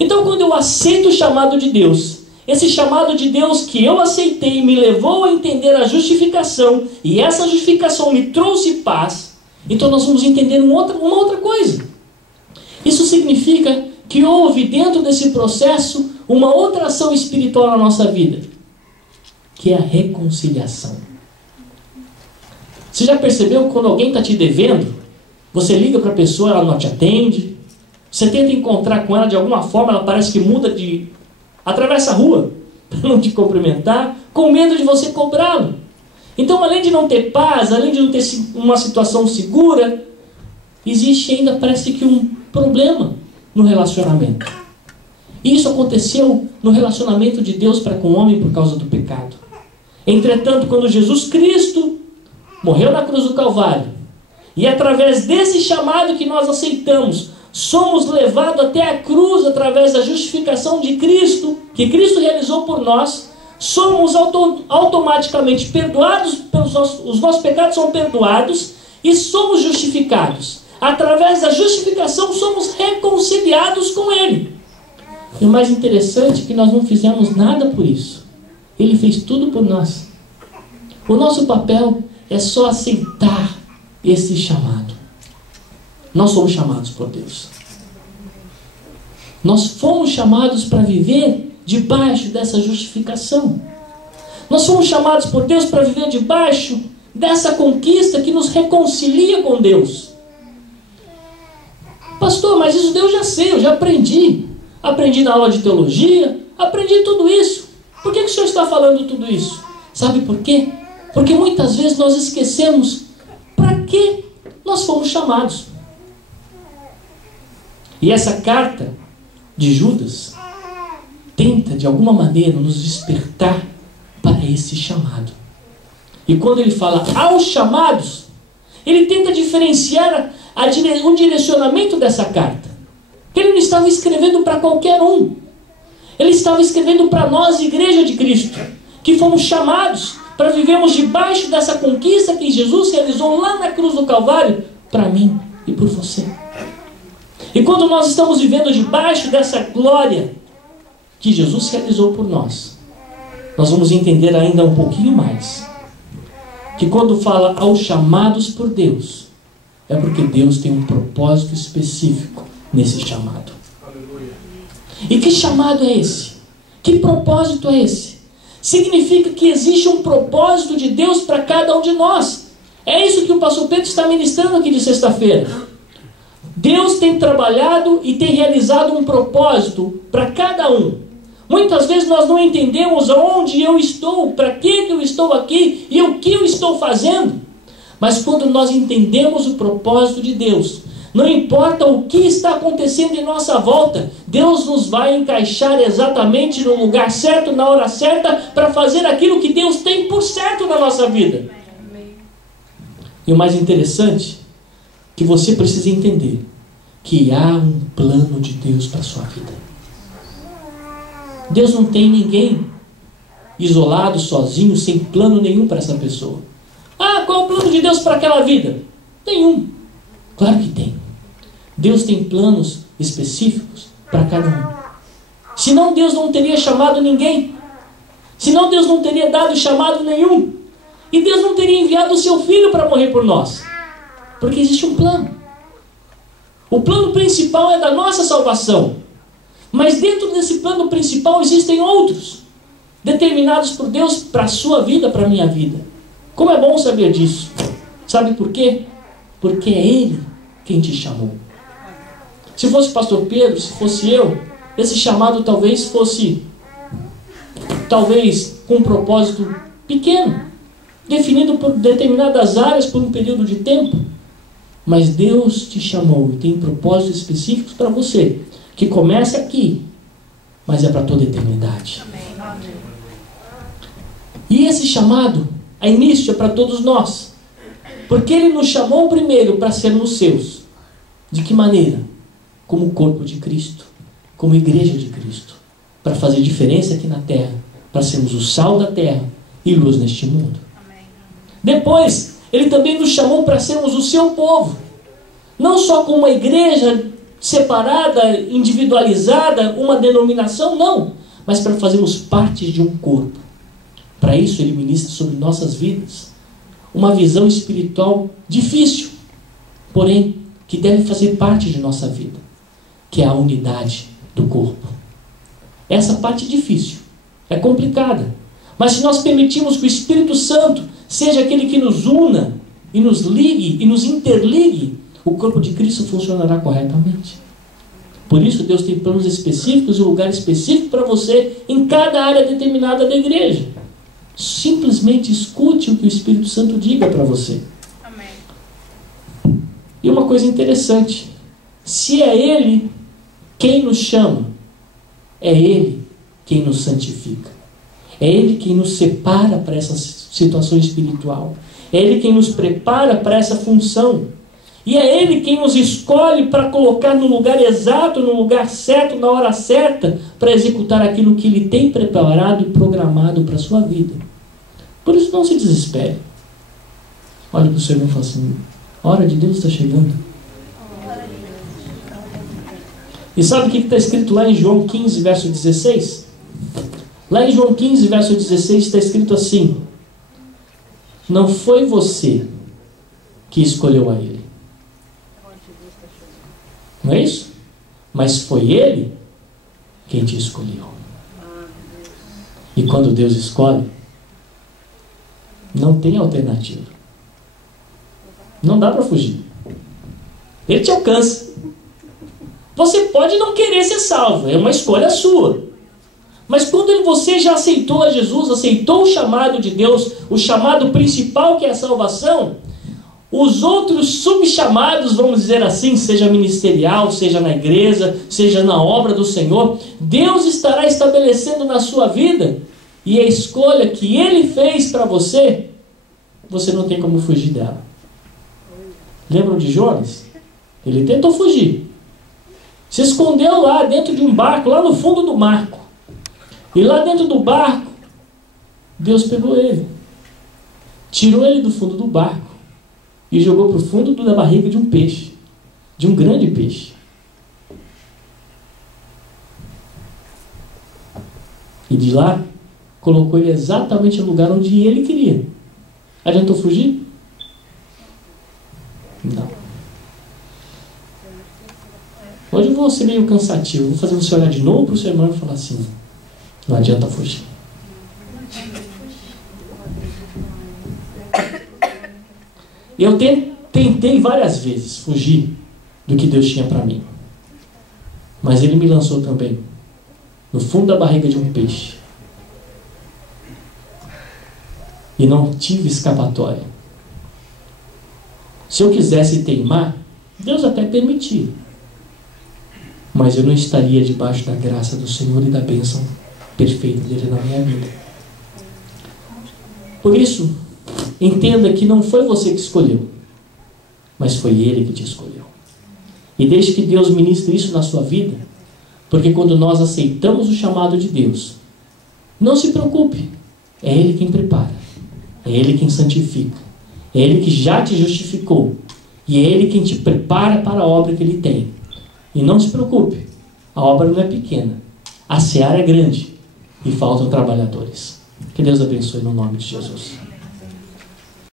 Então, quando eu aceito o chamado de Deus, esse chamado de Deus que eu aceitei me levou a entender a justificação, e essa justificação me trouxe paz, então nós vamos entender uma outra coisa. Isso significa que houve dentro desse processo uma outra ação espiritual na nossa vida, que é a reconciliação. Você já percebeu que quando alguém está te devendo, você liga para a pessoa, ela não te atende, você tenta encontrar com ela de alguma forma, ela parece que muda atravessa a rua para não te cumprimentar, com medo de você cobrá-lo. Então, além de não ter paz, além de não ter uma situação segura, existe ainda, parece que um problema no relacionamento. E isso aconteceu no relacionamento de Deus para com o homem por causa do pecado. Entretanto, quando Jesus Cristo morreu na cruz do Calvário, e através desse chamado que nós aceitamos, somos levados até a cruz através da justificação de Cristo, que Cristo realizou por nós, somos automaticamente perdoados, os nossos pecados são perdoados e somos justificados. Através da justificação somos reconciliados com Ele. E o mais interessante é que nós não fizemos nada por isso. Ele fez tudo por nós. O nosso papel é só aceitar esse chamado. Nós somos chamados por Deus. Nós fomos chamados para viver debaixo dessa justificação. Nós fomos chamados por Deus para viver debaixo dessa conquista que nos reconcilia com Deus. Pastor, mas isso eu já sei, eu já aprendi. Aprendi na aula de teologia, aprendi tudo isso. Por que o senhor está falando tudo isso? Sabe por quê? Porque muitas vezes nós esquecemos para que nós fomos chamados. E essa carta de Judas tenta de alguma maneira nos despertar para esse chamado. E quando ele fala aos chamados, ele tenta diferenciar o direcionamento dessa carta. Ele não estava escrevendo para qualquer um. Ele estava escrevendo para nós, Igreja de Cristo, que fomos chamados para vivermos debaixo dessa conquista que Jesus realizou lá na cruz do Calvário, para mim e por você. E quando nós estamos vivendo debaixo dessa glória que Jesus realizou por nós, nós vamos entender ainda um pouquinho mais, que quando fala aos chamados por Deus, é porque Deus tem um propósito específico nesse chamado. E que chamado é esse? Que propósito é esse? Significa que existe um propósito de Deus para cada um de nós. É isso que o pastor Pedro está ministrando aqui de sexta-feira. Deus tem trabalhado e tem realizado um propósito para cada um. Muitas vezes nós não entendemos aonde eu estou, para que eu estou aqui e o que eu estou fazendo. Mas quando nós entendemos o propósito de Deus, não importa o que está acontecendo em nossa volta, Deus nos vai encaixar exatamente no lugar certo, na hora certa, para fazer aquilo que Deus tem por certo na nossa vida. E o mais interessante, que você precisa entender, que há um plano de Deus para a sua vida. Deus não tem ninguém isolado, sozinho, sem plano nenhum para essa pessoa. Ah, qual é o plano de Deus para aquela vida? Nenhum. Claro que tem. Deus tem planos específicos para cada um. Senão Deus não teria chamado ninguém. Senão Deus não teria dado chamado nenhum. E Deus não teria enviado o seu Filho para morrer por nós. Porque existe um plano. O plano principal é da nossa salvação. Mas dentro desse plano principal existem outros, determinados por Deus para a sua vida, para a minha vida. Como é bom saber disso. Sabe por quê? Porque é Ele quem te chamou. Se fosse o pastor Pedro, se fosse eu, esse chamado talvez fosse com um propósito pequeno, definido por determinadas áreas por um período de tempo. Mas Deus te chamou e tem propósitos específicos para você, que começa aqui, mas é para toda a eternidade. E esse chamado, a início, é para todos nós, porque Ele nos chamou primeiro para sermos seus. De que maneira? Como corpo de Cristo, como igreja de Cristo, para fazer diferença aqui na terra, para sermos o sal da terra e luz neste mundo. Depois, Ele também nos chamou para sermos o seu povo, não só como uma igreja separada, individualizada, uma denominação, não. Mas para fazermos parte de um corpo. Para isso Ele ministra sobre nossas vidas uma visão espiritual difícil, porém, que deve fazer parte de nossa vida, que é a unidade do corpo. Essa parte é difícil, é complicada, mas se nós permitirmos que o Espírito Santo seja aquele que nos una, e nos ligue, e nos interligue, o corpo de Cristo funcionará corretamente. Por isso Deus tem planos específicos e um lugar específico para você, em cada área determinada da igreja. Simplesmente escute o que o Espírito Santo diga para você. Amém. E uma coisa interessante, se é Ele quem nos chama, é Ele quem nos santifica, é Ele quem nos separa para essa situação espiritual, é Ele quem nos prepara para essa função, e é Ele quem nos escolhe para colocar no lugar exato, no lugar certo, na hora certa, para executar aquilo que Ele tem preparado e programado para a sua vida. Por isso não se desespere. Olha para o seu irmão e fala assim: a hora de Deus está chegando. E sabe o que está escrito lá em João 15, verso 16? Lá em João 15, verso 16 está escrito assim: não foi você que escolheu a Ele. Não é isso? Mas foi Ele quem te escolheu. E quando Deus escolhe, não tem alternativa. Não dá para fugir. Ele te alcança. Você pode não querer ser salvo, é uma escolha sua. Mas quando você já aceitou a Jesus, aceitou o chamado de Deus, o chamado principal que é a salvação, os outros subchamados, vamos dizer assim, seja ministerial, seja na igreja, seja na obra do Senhor, Deus estará estabelecendo na sua vida, e a escolha que Ele fez para você, você não tem como fugir dela. Lembram de Jonas? Ele tentou fugir. Se escondeu lá dentro de um barco, lá no fundo do mar. E lá dentro do barco, Deus pegou ele. Tirou ele do fundo do barco e jogou para o fundo da barriga de um peixe. De um grande peixe. E de lá, colocou ele exatamente no lugar onde ele queria. Adiantou fugir? Não. Hoje eu vou ser meio cansativo. Vou fazer você olhar de novo para o seu irmão e falar assim: não adianta fugir. Eu tentei várias vezes fugir do que Deus tinha para mim. Mas Ele me lançou também no fundo da barriga de um peixe. E não tive escapatória. Se eu quisesse teimar, Deus até permitia. Mas eu não estaria debaixo da graça do Senhor e da bênção perfeita dele na minha vida. Por isso, entenda que não foi você que escolheu, mas foi Ele que te escolheu. E deixe que Deus ministre isso na sua vida, porque quando nós aceitamos o chamado de Deus, não se preocupe, é Ele quem prepara, é Ele quem santifica, é Ele que já te justificou, e é Ele quem te prepara para a obra que Ele tem. E não se preocupe, a obra não é pequena, a seara é grande e faltam trabalhadores. Que Deus abençoe no nome de Jesus.